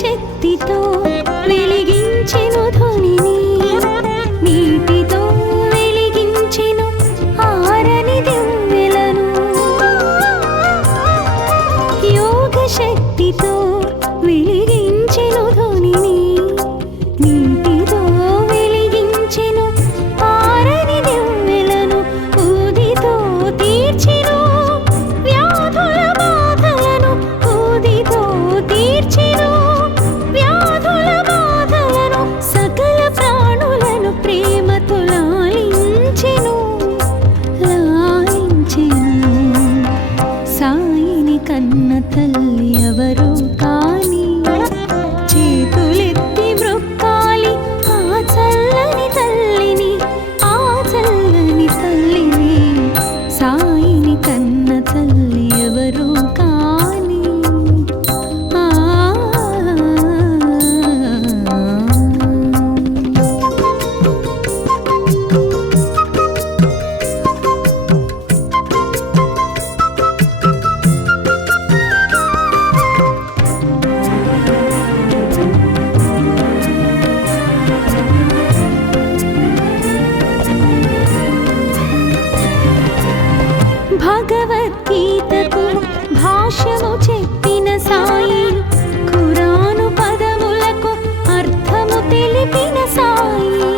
శక్తితో వెలిగించెను ధ్వనిని, నీటితో వెలిగించెను ఆరని దివ్వెలను. యోగ శక్తితో వెలిగించెను ధ్వనిని, నీటితో వెలిగించెను ఆరని దివ్వెలను. ఊదితో తీర్చెను వ్యాధుల బాధలను, ఊదితో తీర్చెను వ్యాధుల బాధలను. సకల ప్రాణులను ప్రేమతో లాలించెను, లాలించెను. సాయిని కన్న తల్లి ఎవరో కాని, చేతులెత్తి మ్రొక్కాలి ఆ చల్లని తల్లిని, ఆ చల్లని తల్లిని. సాయిని కన్న తల్లి ఎవరో కాని. భగవద్గీతకు భాష్యము చెప్పిన సాయి, ఖురాను పదములకు అర్థము తెలిపిన సాయి.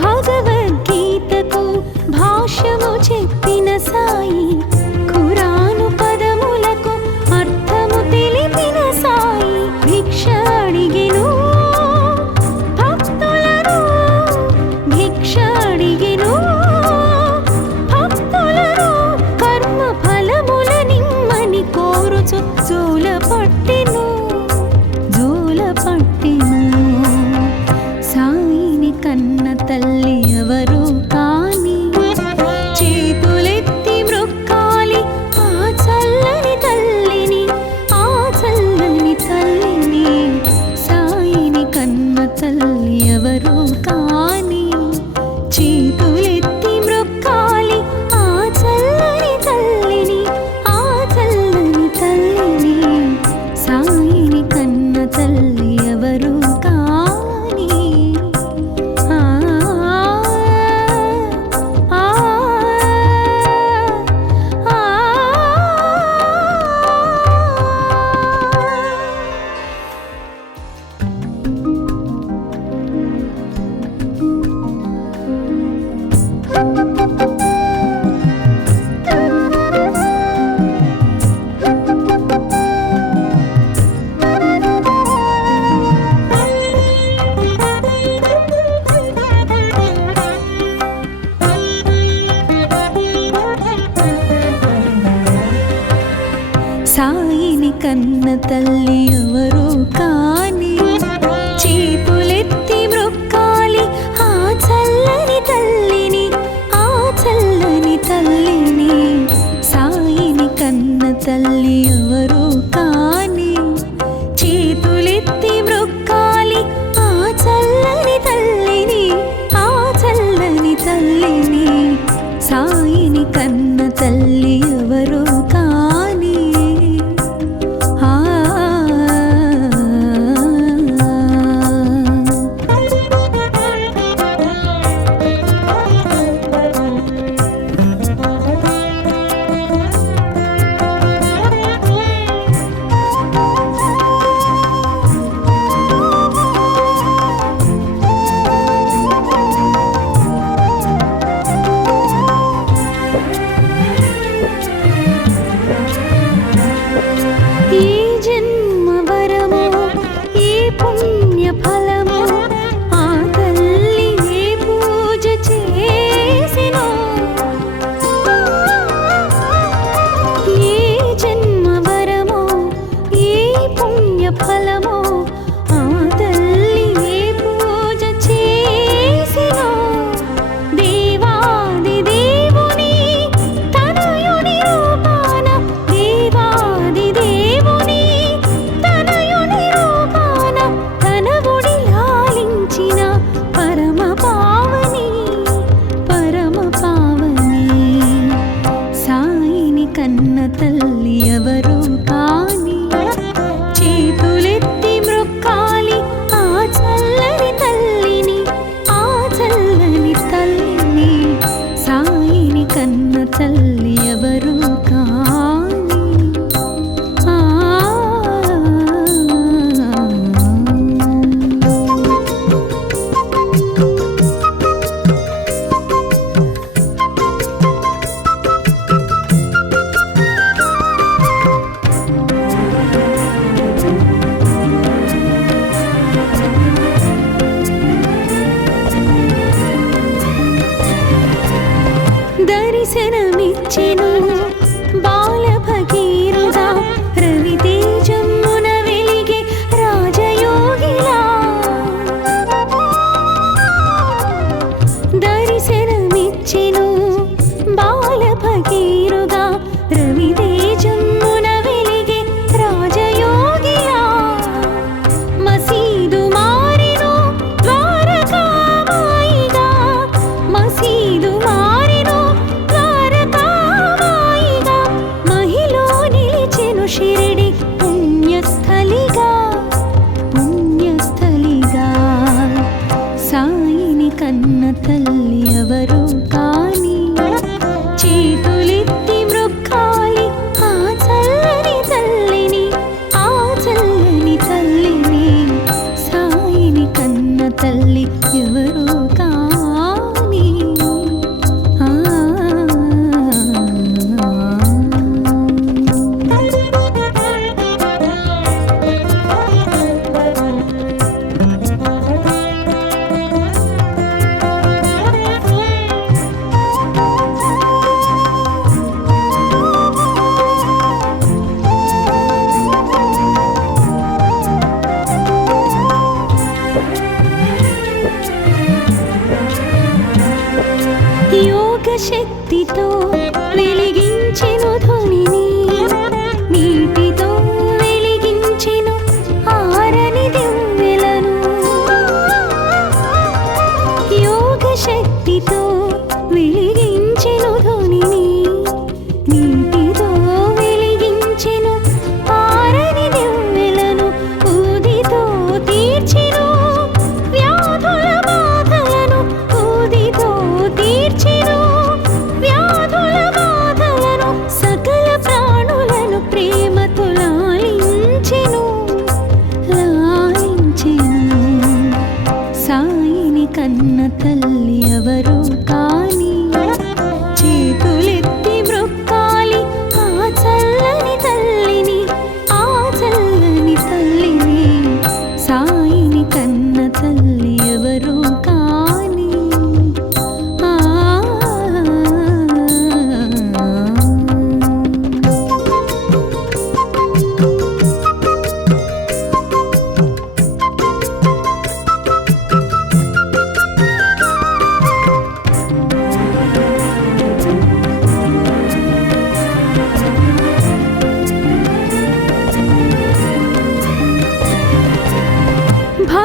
భగవద్గీతకు భాష్యము చెప్పిన సాయి, ఖురాను పదములకు అర్థము తెలిపిన సాయి. భిక్ష అడిగెను భక్తులను, భిక్ష అడిగెను భక్తులను. కర్మ ఫలముల నిమ్మని కోరుచు జోల పట్టెను, జోల పట్టెను. సాయిని కన్న తల్లి ఎవరో కాని, చేతులెత్తి మ్రొక్కాలి ఆ చల్లని తల్లిని, ఆ చల్లని తల్లిని. సాయిని కన్న తల్లి ఎవరో కాని, చేతులెత్తి మ్రొక్కాలి ఆ చల్లని తల్లిని, ఆ చల్లని తల్లిని. సాయిని కన్న తల్లి ఎవరో కాని. ఆ ఆ ఆ సాయిని కన్న తల్లి ఎవరో కాని, చేతులెత్తి మ్రొక్కాలి ఆ చల్లని తల్లిని, ఆ చల్లని తల్లిని. సాయిని కన్న తల్లి ఎవరో కాని, చేతులెత్తి మ్రొక్కాలి ఆ చల్లని తల్లిని, ఆ చల్లని తల్లిని. సాయిని కన్న తల్లి ఎవరో కాని. ఆ తల్లి ఎవరు కాని దర్శనమిచ్చెను బాల భగీరథ రవితేజమున వెలిగే రాజయోగిలా దర్శనమిచ్చెను బాల భగీరథ రవితేజమున వెలిగే రాజయోగిలా మసీదు మారెను ద్వారకామాయిగా మసీదు మారెను షిరిడి పుణ్యస్థలిగా పుణ్యస్థలిగా సాయిని కన్న తల్లి ఎవరు కాని చేతులెత్తి మృక్కాలి ఆ చల్లని తల్లిని ఆ చల్లని తల్లిని సాయిని కన్న తల్లి ఎవరు కాని శక్తితో వెలిగించెను ధ్వనిని నీటితో వెలిగించెను ఆరని దివ్వెలను యోగ శక్తితో వెలిగించెను ధ్వనిని నీటితో వెలిగించెను ఆరని దివ్వెలను ఊదితో తీర్చెను వ్యాధుల బాధలను ఊదితో తీర్చెను సకల ప్రాణులను ప్రేమతో లాలించెను సాయిని కన్న తల్లి ఎవరు కాని చేతులెత్తి మృక్కాలి ఆ చల్లని తల్లిని ఆ చల్లని తల్లిని సాయిని కన్న తల్లి ఎవరు కాని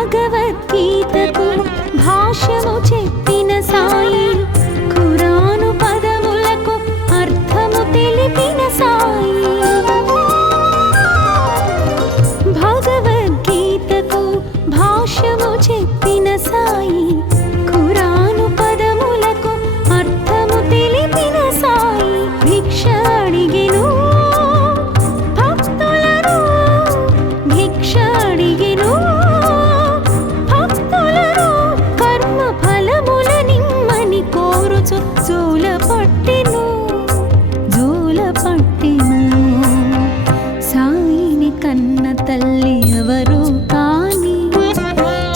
భగవద్గీతకు భాష్యము చెప్పిన సాయి ఖురాను పదములకు అర్థము తెలిపిన సాయి భగవద్గీతకు భాష్యము చెప్పిన సాయి ఖురాను పదములకు అర్థము తెలిపిన సాయి భిక్ష అడిగెను భక్తులను భిక్ష అడిగెను జోల పట్టెను సాయిని కన్న తల్లి ఎవరు కాని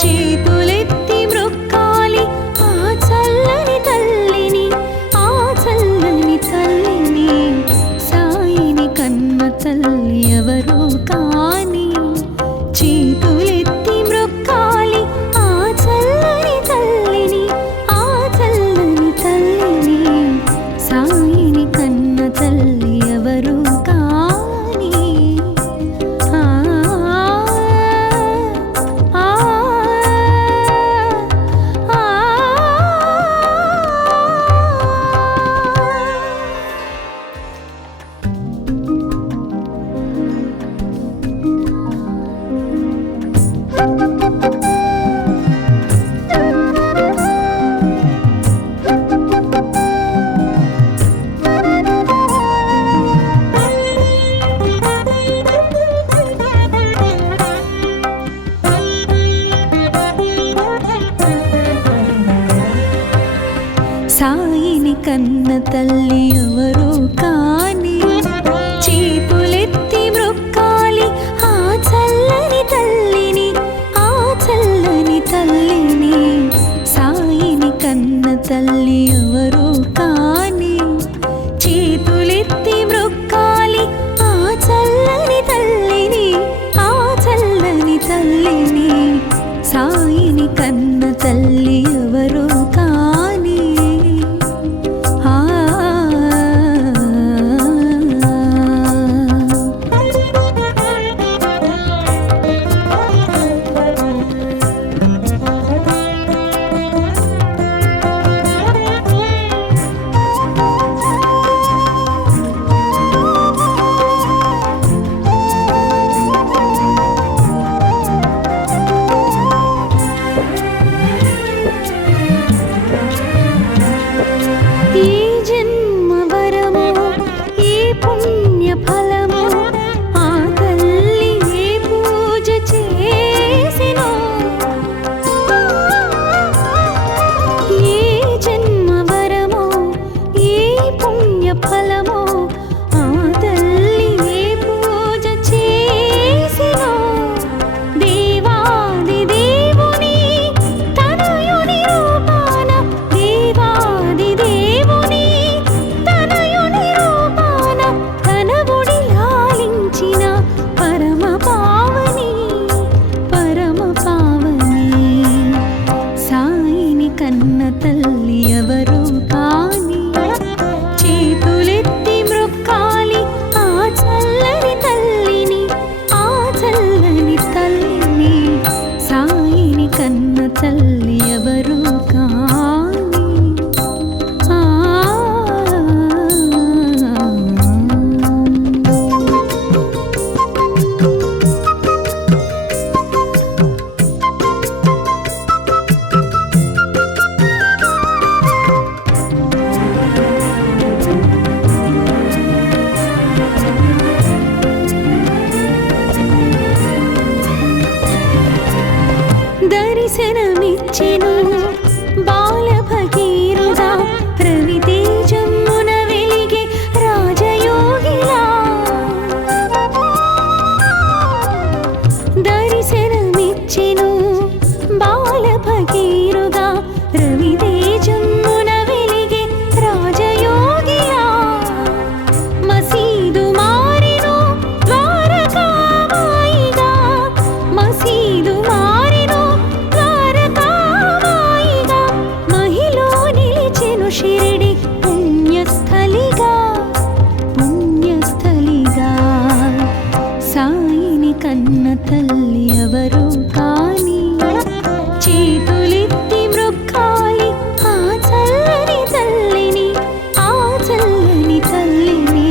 చేతులెత్తి మృక్కాలి ఆ చల్లని తల్లిని ఆ చల్లని తల్లిని సాయిని కన్న తల్లి ఎవరు కాని చేతులెత్తి మృక్కాలి ఆ చల్లని తల్లిని ఆ చల్లని తల్లిని కన్న తల్లి ఎవరు కాని చేతులెత్తి మ్రొక్కాలి ఆ చల్లని తల్లిని, ఆ చల్లని తల్లిని. సాయిని కన్న తల్లి ఎవరు కాని చేతులెత్తి మ్రొక్కాలి ఆ చల్లని తల్లిని, ఆ చల్లని తల్లిని. సాయిని కన్న తల్లి ఎవరు కాని కన్న తల్లి ఎవరు కాని చేతులెత్తి మ్రొక్కాలి ఆ చల్లని తల్లిని, ఆ చల్లని తల్లిని. సాయిని కన్న తల్లి ఎవరు కాని దర్శనమిచ్చెను బాల భగీరథ రవితేజమున వెలిగే రాజయోగిలా. దర్శనమిచ్చెను బాల భగీరథ రవితేజమున వెలిగే రాజయోగిలా. మసీదు మారెను ద్వారకామాయిగా, మసీదు మారెను ద్వారకామాయిగా. మహిలో నిలిచెను షిరిడి పుణ్యస్థలిగా, పుణ్యస్థలిగా. సాయిని కన్న తల్లి ఎవరు కాని చేతులెత్తి మ్రొక్కాలి ఆ చల్లని తల్లిని, ఆ చల్లని తల్లిని.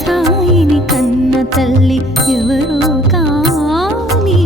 సాయిని కన్న తల్లి ఎవరు కాని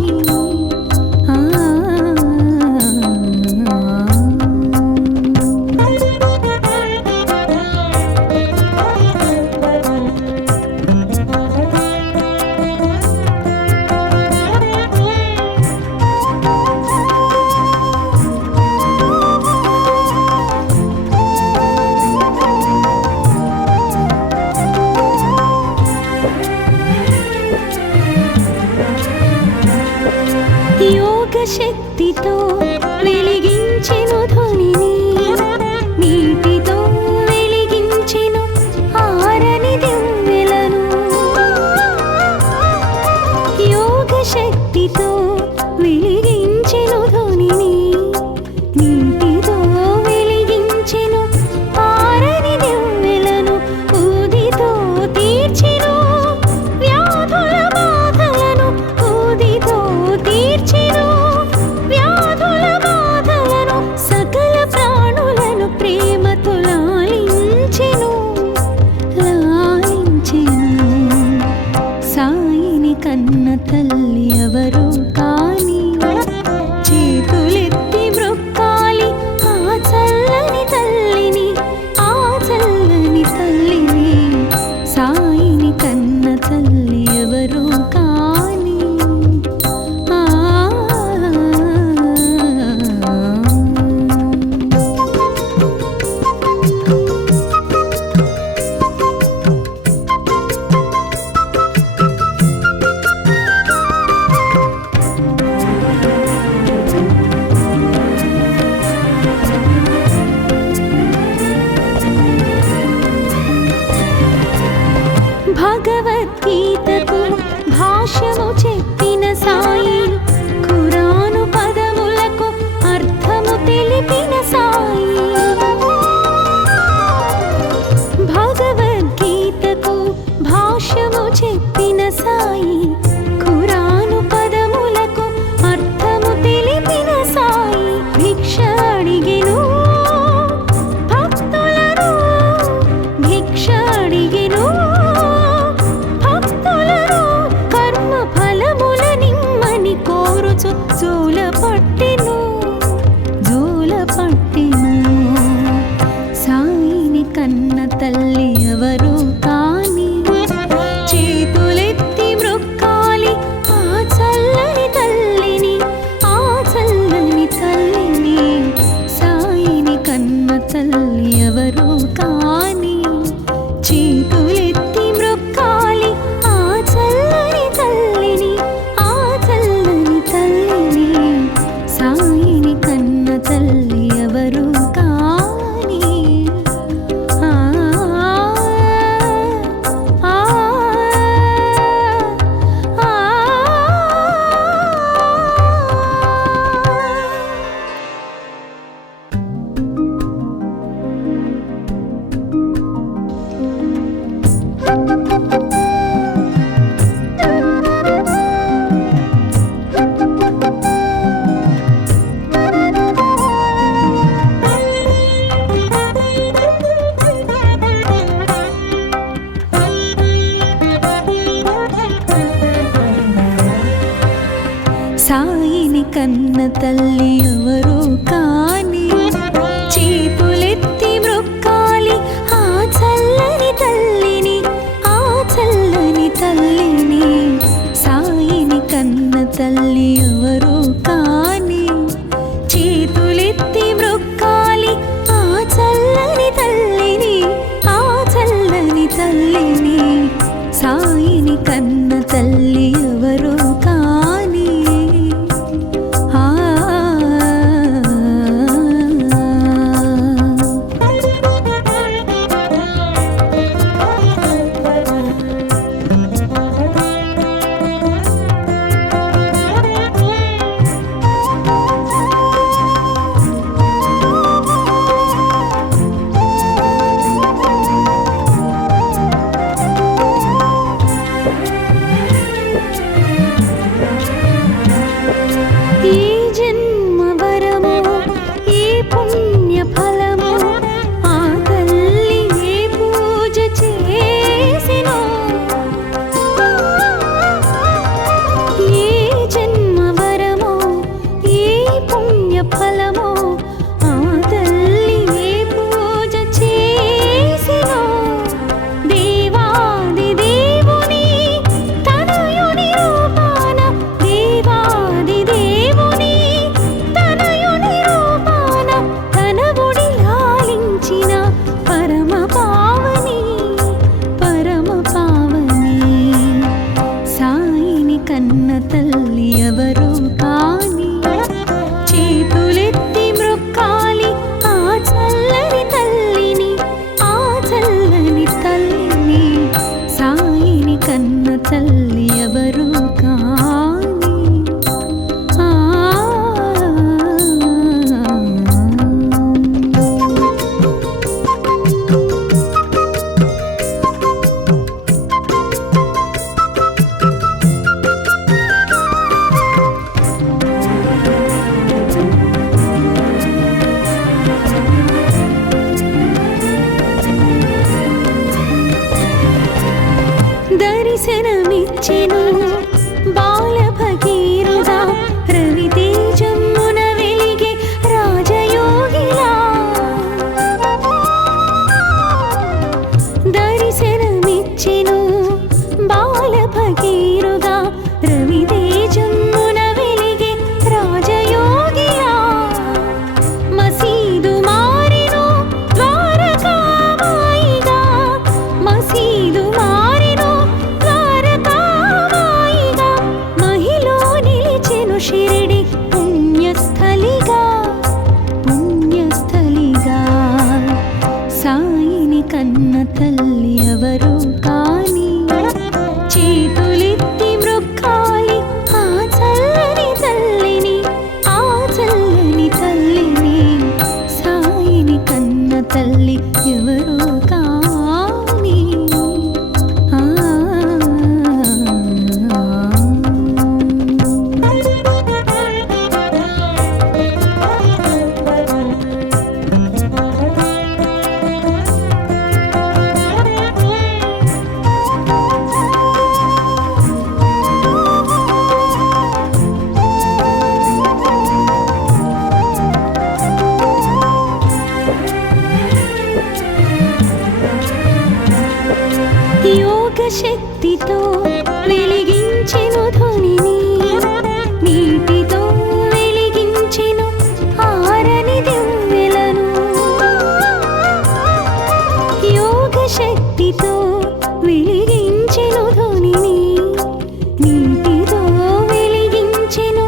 భగవద్గీతకు భాష్యము చెప్పిన సాయి, ఖురాను పదములకు అర్థము తెలిపిన సాయి. భగవద్గీతకు భాష్యము చెప్పిన సాయి, ఖురాను పదములకు అర్థము తెలిపిన సాయి. భిక్ష అడిగెను భక్తులను, భిక్ష అడిగెను భక్తులను, కర్మ ఫలముల నిమ్మని కోరుచు జోల పట్టెను, జోల పట్టెను. సాయిని కన్న తల్లి ఎవరు కాని, చేతులెత్తి మ్రొక్కాలి ఆ చల్లని తల్లిని, ఆ చల్లని తల్లిని. సాయిని కన్న తల్లి ఎవరు కాని, చేతులెత్తి మ్రొక్కాలి ఆ చల్లని తల్లిని, ఆ చల్లని తల్లిని. సాయిని కన్న తల్లి ఎవరు కాని. ఆ ఆ ఆ సాయిని కన్న తల్లి ఎవరు కాని, చేతులెత్తి మ్రొక్కాలి ఆ చల్లని తల్లిని, ఆ చల్లని తల్లిని. సాయిని కన్న తల్లి ఎవరు కాని, చేతులెత్తి మ్రొక్కాలి ఆ చల్లని తల్లిని, ఆ చల్లని తల్లిని. సాయిని కన్న తల్లి ఎవరు కాని. ఆ ఏ జన్మ వరమో, ఏ పుణ్య ఫలమో, ఆ తల్లి ఏ పూజ చేసినో. ఏ జన్మ వరమో, ఏ పుణ్య ఫలమో, ఆ తల్లి ఏ పూజ చేసినో. దేవాది దేవుని తనయుని రూపాన, దేవాది దేవుని తనయుని రూపాన, తన ఒడి లాలించిన పరమ పావని, పరమ పావని. సాయిని కన్న తల్లి ఎవరు కాని, చేతులెత్తి మ్రొక్కాలి ఆ చల్లని తల్లిని, ఆ చల్లని తల్లిని. సాయిని కన్న తల్లి ఎవరు కాని. ఆ దర్శనమిచ్చెను బాల భగీరథ, రవితేజమున వెలిగే రాజయోగిలా. దర్శనమిచ్చెను బాల భగీరథ, రవితేజమున వెలిగే రాజయోగిలా. మసీదు మారెను ద్వారకామాయిగా, మసీదు మారెను ద్వారకామాయిగా. మహిలో నిలిచెను షిరిడి పుణ్యస్థలిగా, పుణ్యస్థలిగా. సాయిని కన్న తల్లి ఎవరు కాని, శక్తితో వెలిగించెను ధ్వనిని, నీటితో వెలిగించెను ఆరని దివ్వెలను. యోగ శక్తితో వెలిగించెను ధ్వనిని, నీటితో వెలిగించెను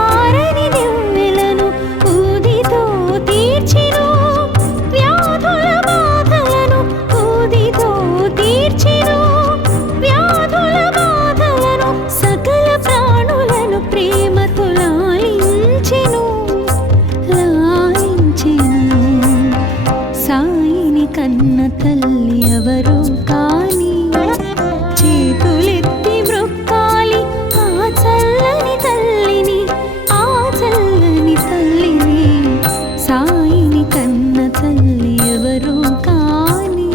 ఆరని దివ్వెలను. ఊదితో తీర్చెను వ్యాధుల బాధలను, ఊదితో తీర్చెను వ్యాధుల బాధలను. సకల ప్రాణులను ప్రేమతో లాలించెను, లాలించెను. సాయిని కన్న తల్లి ఎవరో కాని, చేతులెత్తి మ్రొక్కాలి ఆ చల్లని తల్లిని, ఆ చల్లని తల్లిని. సాయిని కన్న తల్లి ఎవరో కాని.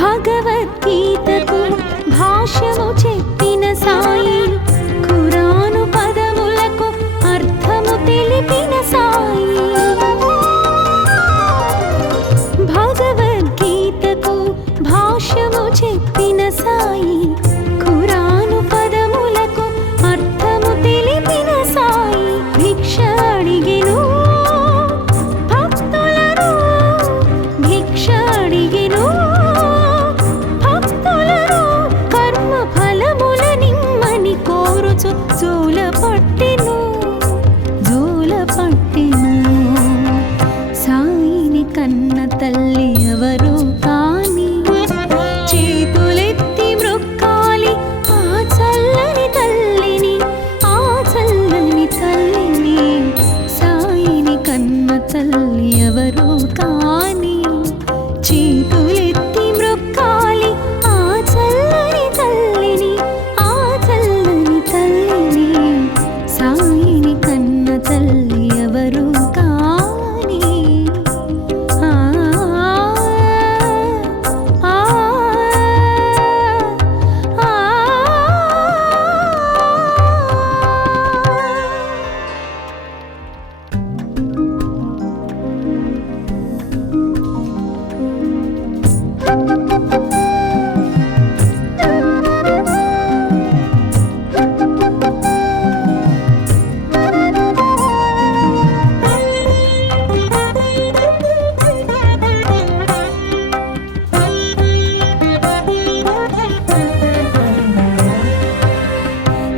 భగవద్గీతకు భాష్యము చెప్పిన సాయి, ఖురాను పదములకు అర్థము తెలిపిన సాయి. భగవద్గీతకు భాష్యము చెప్పిన సాయి, ఖురాను పదములకు అర్థము తెలిపిన సాయి. భిక్ష అడిగెను భక్తులను, భిక్ష అడిగెను కర్మ ఫలముల నిమ్మని కోరుచు జోల పట్టెను, జోల పట్టెను. సాయిని కన్న తల్లి ఎవరో కాని, చేతులెత్తి మ్రొక్కాలి ఆ చల్లని తల్లిని, ఆ చల్లని తల్లిని. సాయిని కన్న తల్లి ఎవరో కాని, చేతులెత్తి మ్రొక్కాలి ఆ చల్లని తల్లిని, ఆ చల్లని తల్లిని. సాయిని కన్న తల్లి ఎవరో కాని. ఆ ఆ ఆ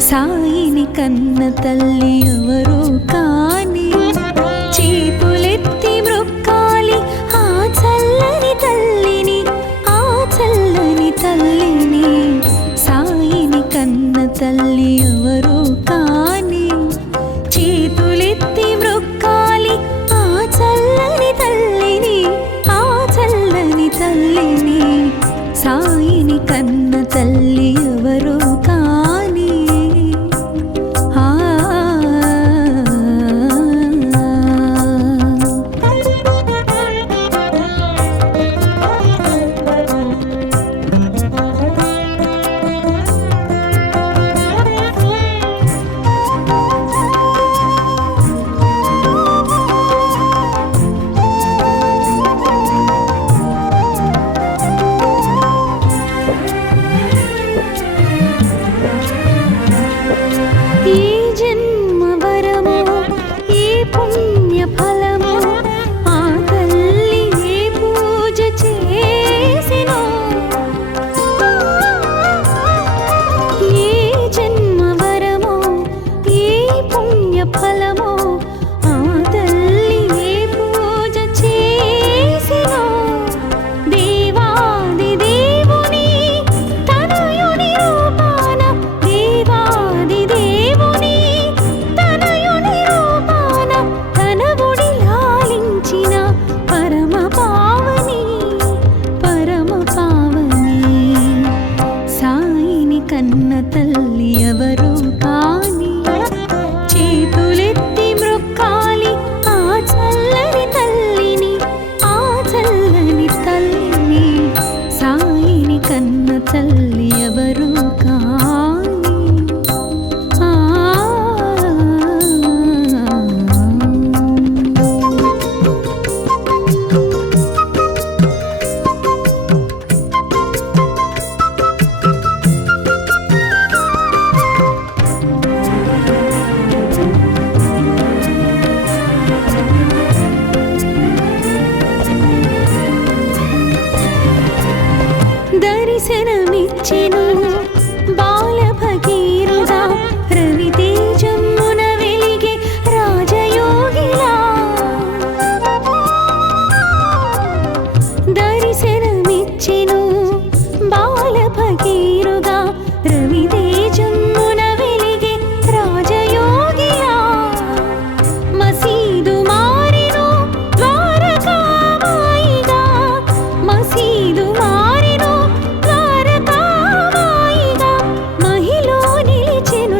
సాయిని కన్న తల్లి ఎవరో కాని, చేతులెత్తి మ్రొక్కాలి ఆ చల్లని తల్లిని, ఆ చల్లని తల్లిని. సాయిని కన్న తల్లి ఎవరో కాని, చేతులెత్తి మ్రొక్కాలి ఆ చల్లని తల్లిని, ఆ చల్లని తల్లిని. సాయిని కన్న తల్లి ఎవరో కాని. ఆ కన్న తల్లి ఎవరో కాని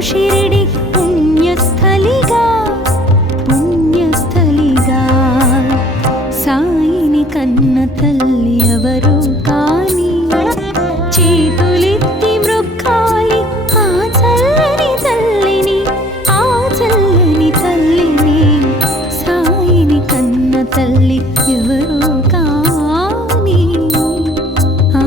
షిరిడి పుణ్యస్థలిగా పుణ్యస్థలిగా సాయిని కన్న తల్లి ఎవరు కాని చేతులెత్తి మ్రొక్కాలి ఆ చల్లని తల్లిని ఆ చల్లని తల్లిని సాయిని కన్న తల్లి ఎవరు కాని ఆ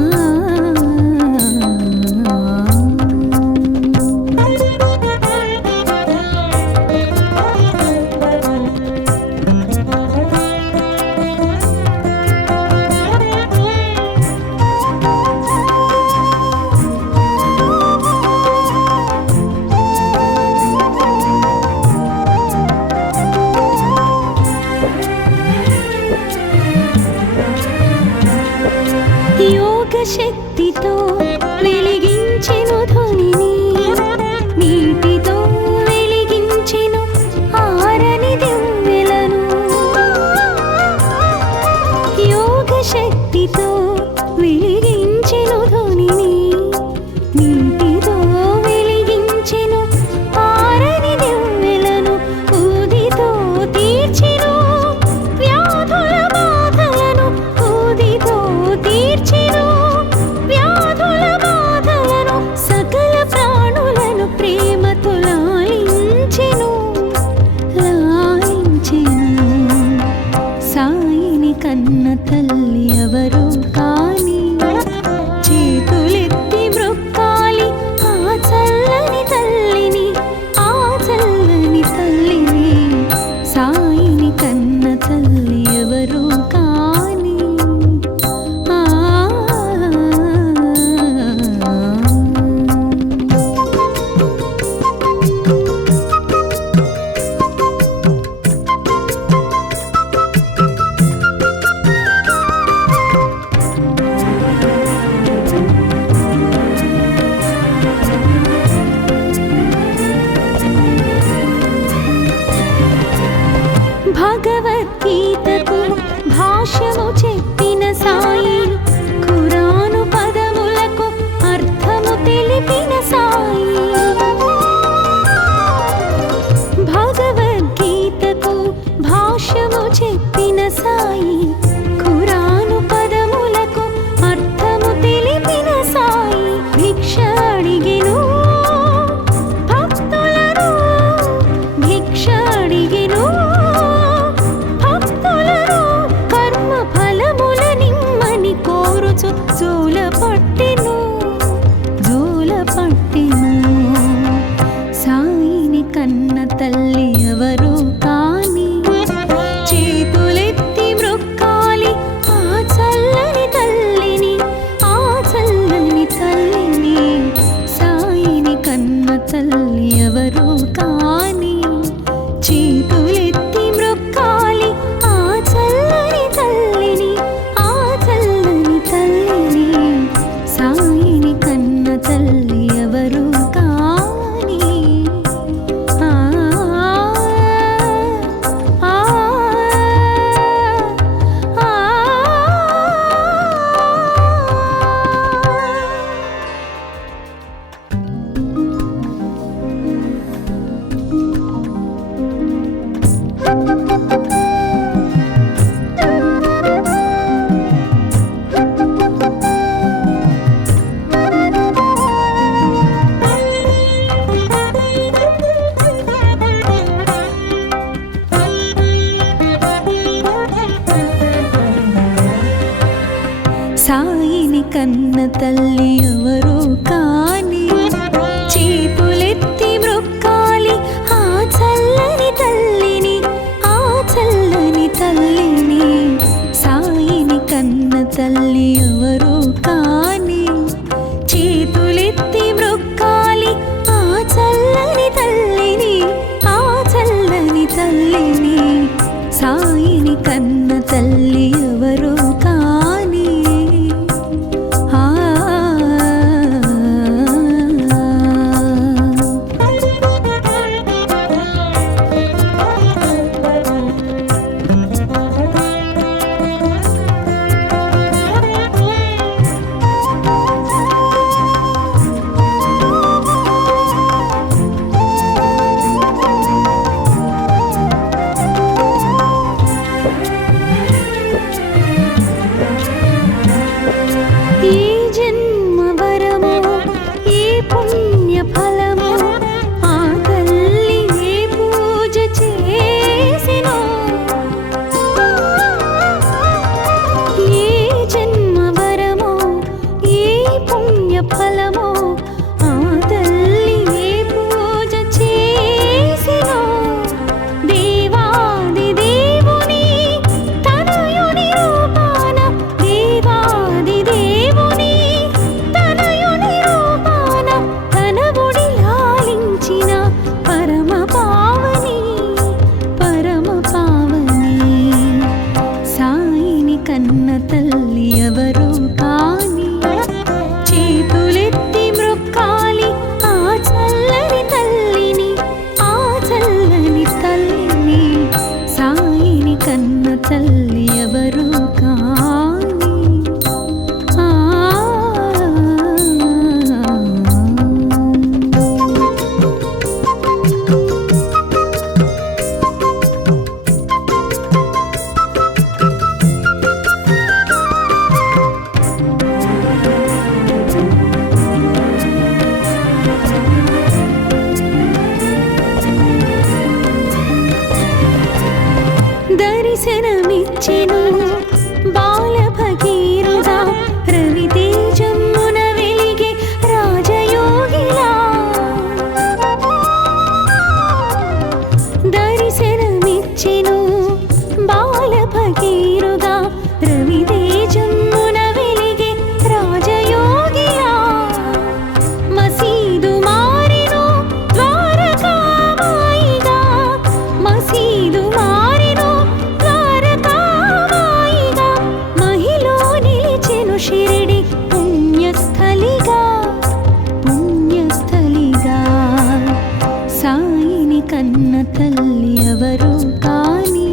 కన్న తల్లి ఎవరు కాని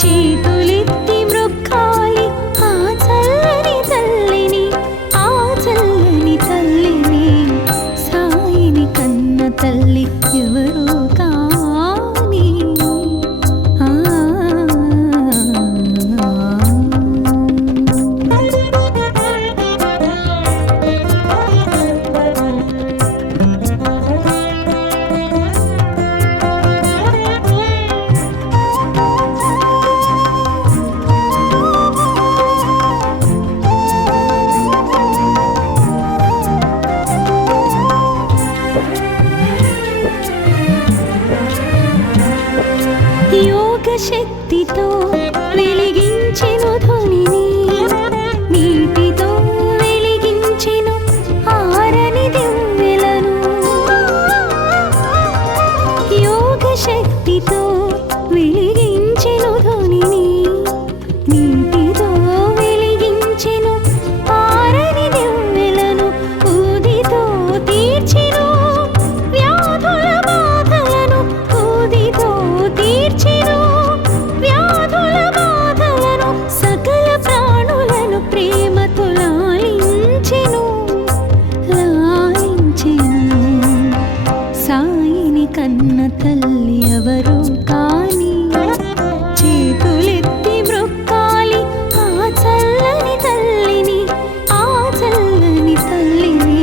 చేతులెత్తి మ్రొక్కాలి ఆ చల్లని తల్లిని, ఆ చల్లని తల్లిని. సాయిని కన్న తల్లి ఎవరు కాని యోగ శక్తితో వెలిగించెను ధ్వనిని, నీటితో వెలిగించెను ఆరని దివ్వెలను. యోగ శక్తితో వెలిగించెను ధ్వనిని, నీటితో వెలిగించెను ఆరని దివ్వెలను. ఊదితో తీర్చెను వ్యాధుల బాధలను, ఊదితో తీర్చెను వ్యాధుల బాధలను. సకల ప్రాణులను ప్రేమతో లాలించెను, లాలించెను. సాయిని కన్న తల్లి ఎవరు కాని చేతులెత్తి మ్రొక్కాలి ఆ చల్లని తల్లిని, ఆ చల్లని తల్లిని.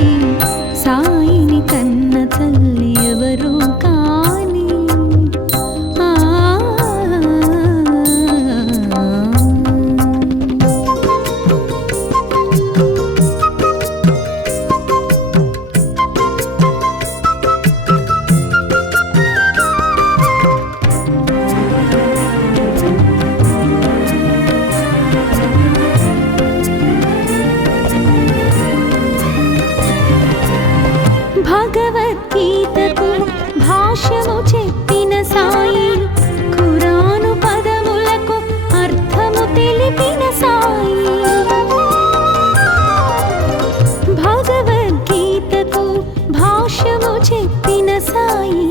సాయిని కన్న తల్లి ఎవరు కాని భగవద్గీతకు భాష్యము చెప్పిన సాయి, ఖురాను పదములకు అర్థము తెలిపిన సాయి. భగవద్గీతకు భాష్యము చెప్పిన సాయి,